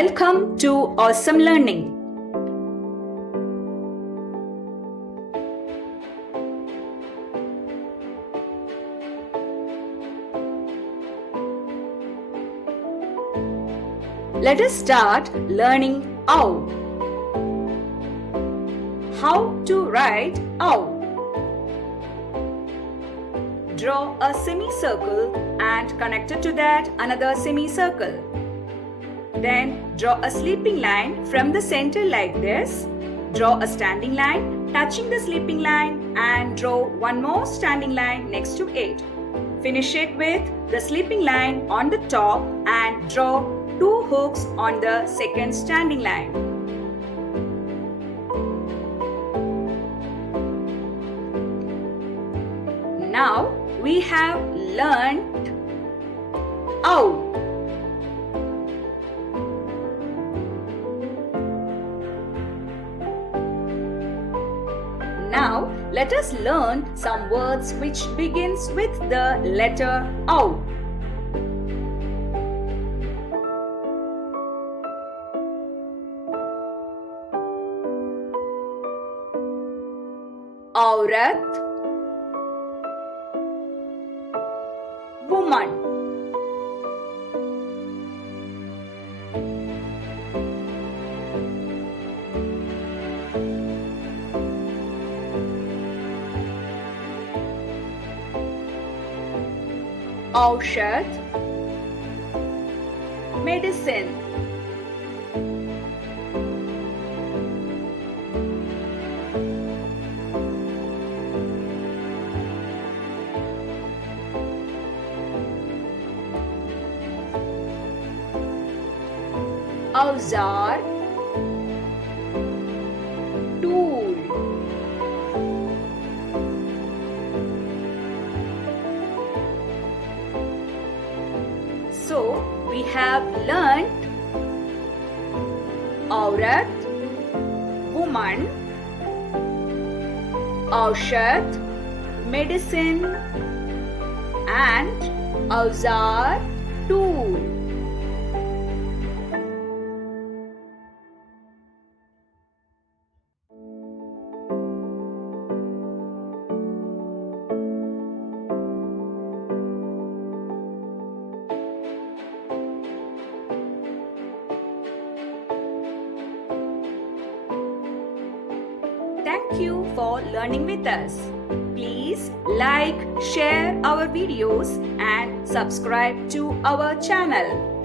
Welcome to Awesome Learning. Let us start learning ow. How to write ow. Draw a semicircle and connected to that another semicircle. Then draw a sleeping line from the center like this. Draw a standing line touching the sleeping line and draw one more standing line next to it. Finish it with the sleeping line on the top and draw two hooks on the second standing line. Now we have learned ow. Now let us learn some words which begins with the letter ow. औरत, woman. औषध, medicine. औजार, tool. So we have learnt औरत, woman, औषध, medicine, and औजार, tool. Thank you for learning with us. Please like, share our videos and subscribe to our channel.